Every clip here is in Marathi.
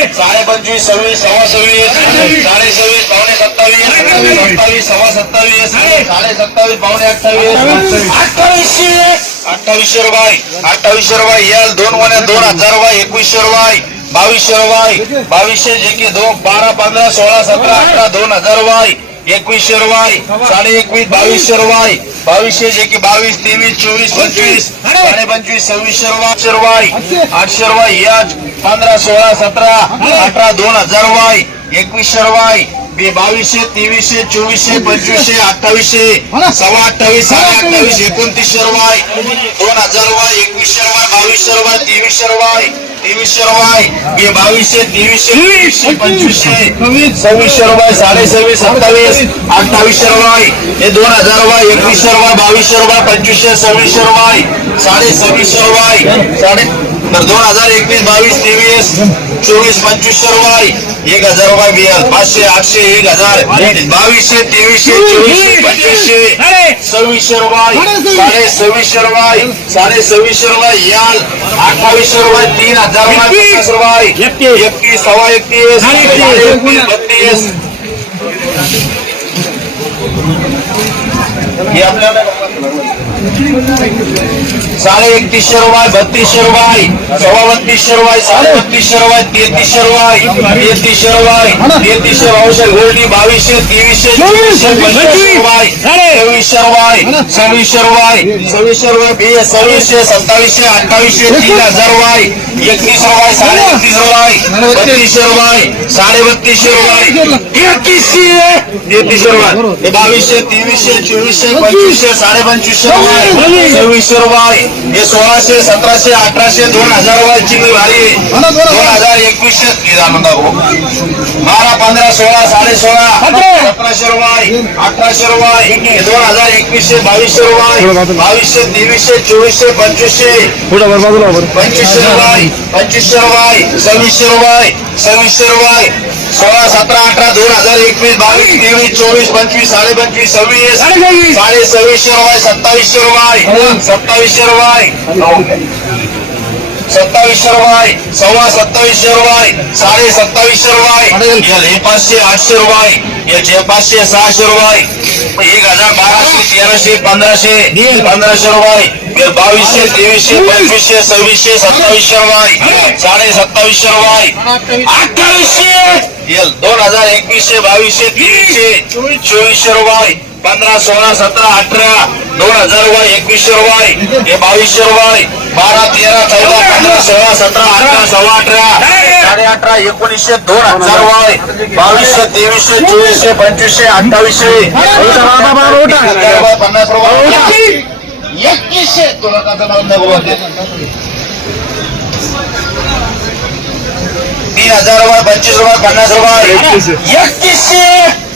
साडे पंचवीस सव्वीस सव्वा सव्वीस साडे सव्वीस पावणे सत्तावीस सत्तावीस सव्वा सत्तावीस साडे सत्तावीस पावणे अठ्ठावीस अठ्ठावीसशे अठ्ठावीसशे रुपये अठ्ठावीसशे रुपये. याल दोन महिन्यात दोन हजार रुपये एकवीसशे रुपये बावीसशे रुपये बावीसशे जे की दोन बारा पंधरा सोळा सतरा अठरा दोन हजार रुपये. एकवीसशे रुपये साडे एकवीस बावीसशे रुपये बावीसशे जे की बावीस तेवीस चोवीस पंचवीस साडे पंचवीस सव्वीसशे रुपये रुपये आठशे रुपये याच पंधरा सोळा सतरा अठरा दोन हजार रुपये एकवीसशे रुपये बावीसशे तेवीसशे चोवीसशे पंचवीसशे अठ्ठावीसशे सव्वा अठ्ठावीस साडे अठ्ठावीस एकोणतीसशे रुपये दोन हजार रुपये एकवीसशे रुपये बावीसशे रुपये तेवीसशे रुपये तेवीसशे रुपये बावीसशे तेवीसशे चोवीसशे पंचवीसशे सव्वीसशे रुपये साडे सव्वीस सत्तावीस अठ्ठावीसशे रुपये हे दोन हजार रुपये एकवीसशे रुपये बावीसशे रुपये पंचवीसशे सव्वीसशे रुपये साडे सव्वीसशे रुपये साडे तर दोन हजार एकवीस बावीस तेवीस चोवीस पंचवीसशे रुपये एक हजार रुपये बिल पाचशे आठशे एक हजार बावीसशे तेवीसशे चोवीसशे पंचवीसशे सव्वीसशे रुपये साडे सव्वीसशे रुपये साडे सव्वीसशे रुपये याल अठ्ठावीसशे रुपये तीन हजार एकतीस. सव्वा एकतीस बत्तीस. हे आपल्याला साडे एकतीसशे रुपये बत्तीसशे रुपये सव्वा बत्तीसशे रुपये साडे बत्तीसशे रुपये तेहतीसशे रुपये तेहतीसशे रुपये तेहतीसशे बावीसशे गोल्डी बावीसशे तेवीसशे चोवीसशे पंचवीसशे रुपये सव्वीसशे रुपये सव्वीसशे रुपये सव्वीसशे रुपये सव्वीसशे सत्तावीसशे अठ्ठावीसशे तीन हजार रुपये एकतीस रुपये साडे एकतीस रुपये बत्तीसशे रुपये साडे बत्तीसशे रुपये. तेहतीसशे तेहतीसशे रुपये. बावीसशे तेवीसशे चोवीसशे पंचवीसशे साडे पंचवीसशे रुपये. सव्वीसशे रुपये. हे सोळाशे सतराशे अठराशे दोन हजार रुपयाची मी भारी. दोन हजार एकवीसशे दाखव बारा पंधरा सोळा साडे सोळा सतराशे रुपये अठराशे रुपये. दोन हजार एकवीसशे बावीसशे रुपये. बावीसशे तेवीसशे चोवीसशे पंचवीसशे. पंचवीसशे रुपये. पंचवीसशे रुपये सव्वीसशे रुपये सव्वीसशे रुपये सोळा सतरा अठरा दोन हजार एकवीस बावीस तेवीस चोवीस पंचवीस साडे पंचवीस सव्वीस साडे सव्वीसशे रुपये सत्तावीसशे रुपये सत्तावीसशे रुपये सत्तावीसशे रुपये सव्वा सत्तावीसशे रुपये साडे सत्तावीसशे रुपये याला हे पाचशे आठशे रुपये याचे हे पाचशे सहाशे रुपये एक हजार बाराशे तेराशे पंधराशे पंधराशे रुपये. बावीसशे तेवीसशे पंचवीसशे सव्वीसशे सत्तावीसशे रुपये. साडे सत्तावीसशे रुपये. अठ्ठावीसशे. दोन हजार एकवीसशे बावीसशे तेवीसशे चोवीसशे रुपये. पंधरा सोळा सतरा अठरा दोन हजार रुपये एकवीसशे रुपये. हे बावीसशे रुपये. बारा तेरा चौदा पंधरा सोळा सतरा अठरा सव्वा अठरा. साडे अठरा एकोणीसशे दोन हजार रुपये बावीसशे तेवीसशे चोवीसशे पंचवीसशे अठ्ठावीसशे. हजार पन्नास आता बंद बोलते. तीन हजार रुपये पंचवीस रुपये पन्नास रुपये. एकतीसशे.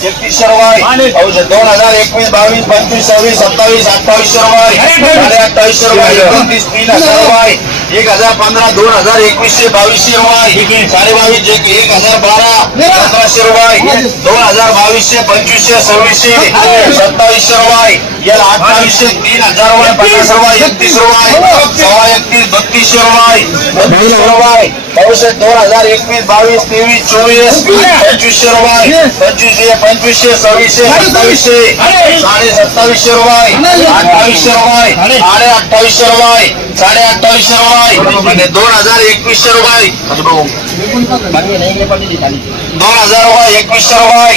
एकतीसशे रुपये. दोन हजार एकवीस बावीस पंचवीस सव्वीस सत्तावीस अठ्ठावीसशे रुपये. साडे अठ्ठावीसशे रुपये. एकोणतीस तीन हजार रुपये. एक हजार पंधरा दोन हजार एकवीसशे बावीसशे रुपये. साडे बावीस एक हजार बारा सतराशे रुपये. दोन हजार बावीसशे पंचवीसशे सव्वीसशे सत्तावीसशे रुपये. याला अठ्ठावीसशे तीन हजार रुपये पन्नास रुपये एकतीस. रुपये. सव्वा एकतीस बत्तीसशे रुपये. बत्तीसशे रुपये. दोन हजार एकवीस बावीस तेवीस चोवीस पंचवीसशे रुपये पंचवीसशे पंचवीसशे सव्वीसशे सत्तावीसशे साडे सत्तावीसशे रुपये अठ्ठावीसशे रुपये साडे अठ्ठावीसशे रुपये साडे अठ्ठावीसशे रुपये आणि दोन हजार एकवीसशे रुपये दोन हजार रुपये एकवीसशे रुपये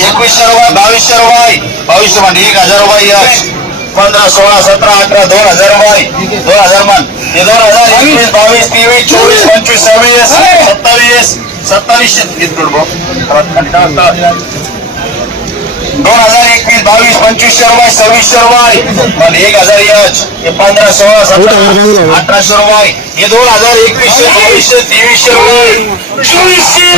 एकवीसशे रुपये बावीसशे रुपये बावीसशे म्हणजे एक हजार रुपये यश पंधरा सोळा सतरा अठरा दोन हजार रुपये दोन हजार मान हे दोन हजार एकवीस बावीस तेवीस चोवीस पंचवीस सव्वीस सत्तावीस सत्तावीसशे रुपये? दोन हजार एकवीस बावीस पंचवीसशे रुपये सव्वीसशे रुपये पण एक हजार यच हे पंधरा सोळा सतरा अठराशे रुपये हे दोन हजार एकवीसशे बावीसशे तेवीसशे रुपये चोवीसशे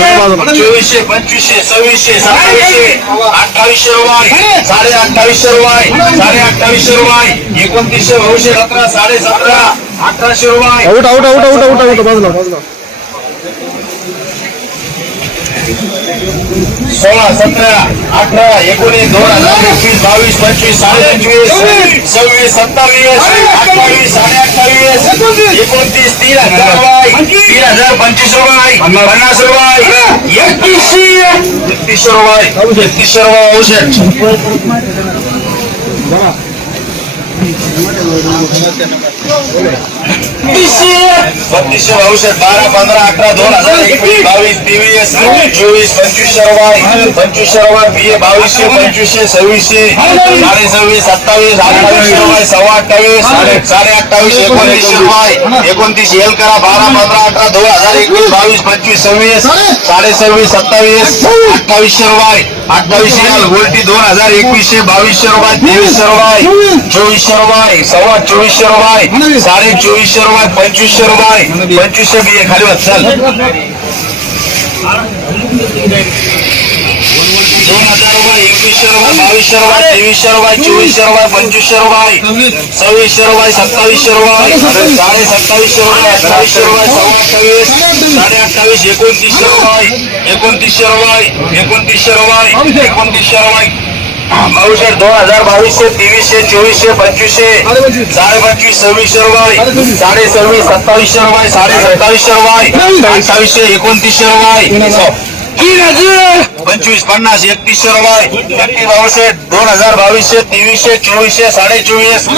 चोवीसशे पंचवीसशे सव्वीसशे सत्तावीसशे अठ्ठावीसशे रुपये साडे अठ्ठावीसशे रुपये साडे अठ्ठावीसशे रुपये एकोणतीसशे बावीसशे सतरा साडे सतरा. अठराशे रुपये. Out out out out out out बाजूला बाजूला. सोळा सतरा अठरा एकोणीस दोन हजार एकवीस बावीस पंचवीस साडे पंचवीस सव्वीस सत्तावीस अठ्ठावीस साडे अठ्ठावीस एकोणतीस तीन हजार रुपये. तीन हजार पंचवीस रुपये. पन्नास रुपये. एकतीसशे. एकतीसशे रुपये. एकतीसशे रुपये औषध. बत्तीसशे औषध बारा पंधरा अठरा दोन हजार एकवीस बावीस तेवीस चोवीस पंचवीसशे रुपये. पंचवीसशे रुपये बिये बावीसशे पंचवीसशे सव्वीसशे साडे सव्वीस सत्तावीस अठ्ठावीसशे रुपये सव्वा अठ्ठावीस साडे साडे अठ्ठावीस एकोणतीसशे रुपये. एकोणतीस एल करा बारा पंधरा अठरा दोन हजार एकवीस बावीस पंचवीस सव्वीस साडे सव्वीस सत्तावीस अठ्ठावीस रुपये. अठ्ठावीसशे एल गोल्टी दोन हजार एकवीसशे बावीसशे रुपये तेवीसशे रुपये चोवीसशे रुपये सव्वा चोवीसशे रुपये साडे चोवीसशे रुपये पंचवीसशे रुपये पंचवीसशे बी खाली वाच चल. दोन हजार रुपये एकवीसशे रुपये बावीसशे रुपये तेवीसशे रुपये चोवीसशे रुपये पंचवीसशे रुपये सव्वीसशे रुपये सत्तावीसशे रुपये साडे सत्तावीसशे रुपये अठ्ठावीसशे रुपये सव्वा अठ्ठावीस साडे अठ्ठावीस एकोणतीसशे रुपये एकोणतीसशे रुपये एकोणतीसशे रुपये एकोणतीसशे रुपये औषध दोन हजार बावीसशे तेवीसशे चोवीसशे पंचवीसशे साडे पंचवीस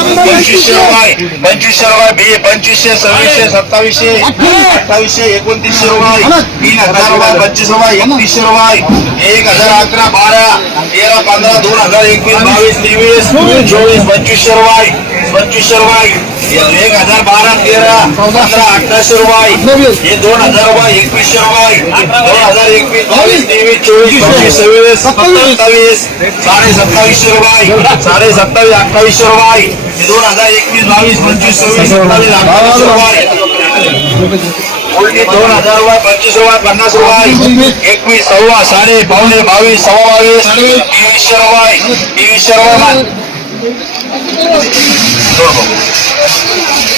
सव्वीसशे रुपये साडे सव्वीस सत्तावीसशे रुपये साडे सत्तावीसशे रुपये अठ्ठावीसशे एकोणतीसशे रुपये तीन हजार पंचवीस पन्नास एकतीसशे रुपये एकतीस औषध दोन हजार बावीसशे तेवीसशे चोवीसशे साडे चोवीस पंचवीसशे रुपये पंचवीसशे रुपये बी पंचवीसशे सव्वीसशे सत्तावीसशे अठ्ठावीसशे रुपये. एक हजार बारा तेरा पंधरा पंचवीसशे रुपये एक हजार बारा तेरा पंधरा अठराशे रुपये. हे दोन हजार रुपये एकवीसशे रुपये. दोन हजार एकवीस बावीस तेवीस चोवीस पंचवीस सव्वीस सत्तावीस साडे सत्तावीसशे रुपये. साडे सत्तावीस अठ्ठावीसशे रुपये. हे दोन हजार एकवीस बावीस पंचवीस सव्वीस सत्तावीस अठ्ठावीसशे रुपये. उलटी दोन हजार रुपये पंचवीस रुपये पन्नास रुपये. एकवीस सव्वा साडे पावणे बावीस सव्वा बावीस तेवीसशे रुपये. तेवीसशे रुपये.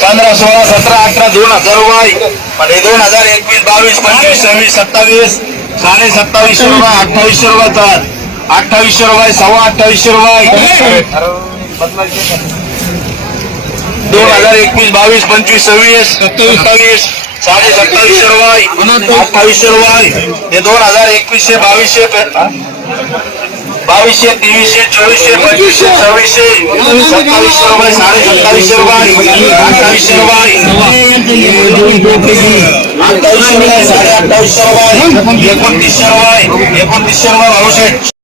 पंधरा सोळा सतरा अठरा दोन हजार रुपये म्हणजे दोन हजार एकवीस बावीस पंचवीस सव्वीस सत्तावीस साडे सत्तावीसशे रुपये अठ्ठावीसशे रुपये तर. अठ्ठावीसशे रुपये सव्वा अठ्ठावीसशे रुपये. दोन हजार एकवीस बावीस पंचवीस सव्वीस सत्तावीस साडे सत्तावीसशे रुपये. अठ्ठावीसशे रुपये. हे दोन हजार एकवीसशे बावीसशे बावीसशे तेवीसशे चोवीसशे पंचवीसशे सव्वीसशे सत्तावीसशे रुपये साडे सत्तावीसशे रुपये. अठ्ठावीसशे रुपये. अठ्ठावीसशे रुपये साडे अठ्ठावीसशे रुपये एकोणतीसशे रुपये एकोणतीसशे रुपये भाऊशेठ